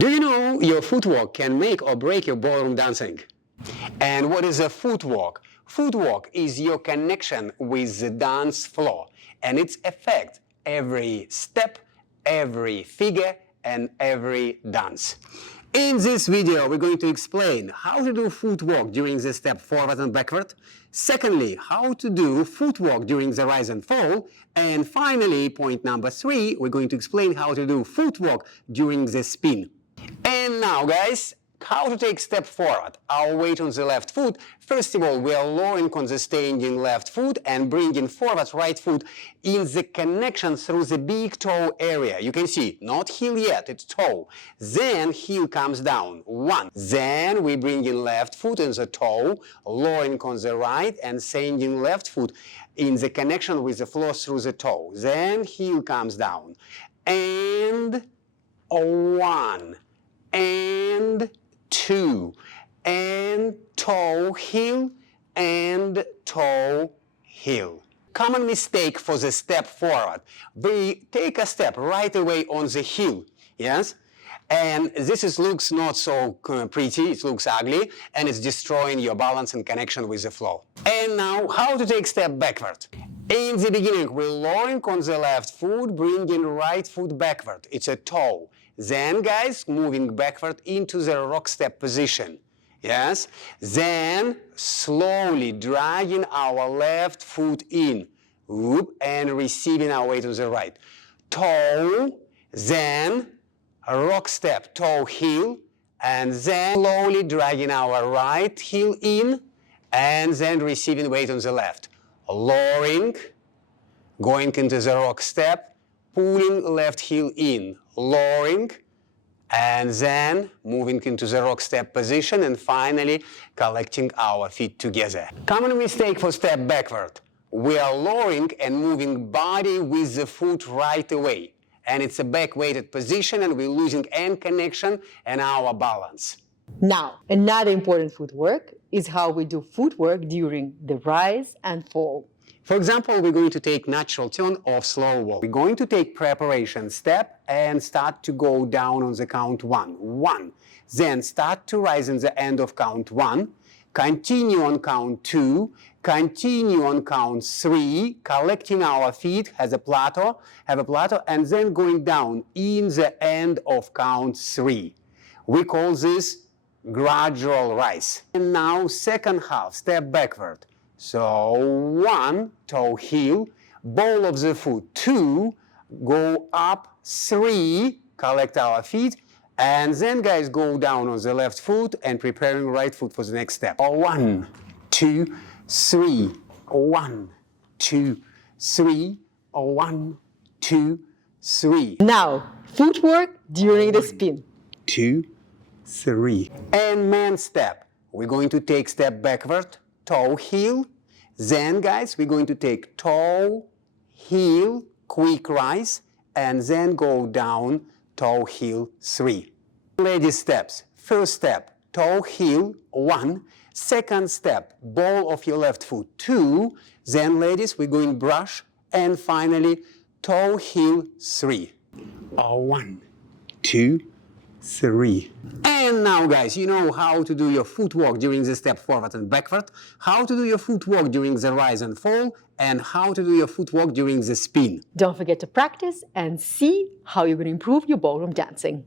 Do you know your footwork can make or break your ballroom dancing? And what is a footwork? Footwork is your connection with the dance floor, and its affect every step, every figure, and every dance. In this video, we're going to explain how to do footwork during the step forward and backward. Secondly, how to do footwork during the rise and fall. And finally, point number 3, we're going to explain how to do footwork during the spin. And now, guys, how to take step forward. Our weight on the left foot. First of all, we are lowering on the standing left foot and bringing forward right foot in the connection through the big toe area. You can see, not heel yet, it's toe. Then heel comes down, 1. Then we bring in left foot in the toe, lowering on the right and sending left foot in the connection with the floor through the toe. Then heel comes down. And 1. And 2, and toe heel, and toe heel. Common mistake for the step forward. We take a step right away on the heel, yes? And this looks not so pretty, it looks ugly, and it's destroying your balance and connection with the floor. And now, how to take step backward. In the beginning, we're lowering on the left foot, bringing right foot backward. It's a toe. Then, guys, moving backward into the rock step position. Yes? Then, slowly dragging our left foot in. Whoop, and receiving our weight on the right. Toe, then rock step, toe heel, and then slowly dragging our right heel in, and then receiving weight on the left. Lowering, going into the rock step, pulling left heel in, lowering, and then moving into the rock step position, and finally collecting our feet together. Common mistake for step backward. We are lowering and moving body with the foot right away. And it's a back-weighted position, and we're losing hand connection and our balance. Now, another important footwork is how we do footwork during the rise and fall. For example, we're going to take natural turn or slow walk. We're going to take preparation step and start to go down on the count 1. 1. Then start to rise in the end of count 1. Continue on count 2. Continue on count 3. Collecting our feet, have a plateau, and then going down in the end of count 3. We call this gradual rise. And now second half, step backward. So 1, toe heel, ball of the foot, 2, go up, 3, collect our feet, and then, guys, go down on the left foot and preparing right foot for the next step. 1, 2, 3, 1, 2, 3, 1, 2, 3. Now, footwork during the spin. 2, 3. And man step. We're going to take step backward, toe heel. Then, guys, we're going to take toe, heel, quick rise, and then go down, toe, heel, 3. Ladies steps. First step, toe, heel, 1. Second step, ball of your left foot, 2. Then, ladies, we're going brush, and finally, toe, heel, 3. 1, 2, 3. And now, guys, you know how to do your footwork during the step forward and backward, how to do your footwork during the rise and fall, and how to do your footwork during the spin. Don't forget to practice and see how you're going to improve your ballroom dancing.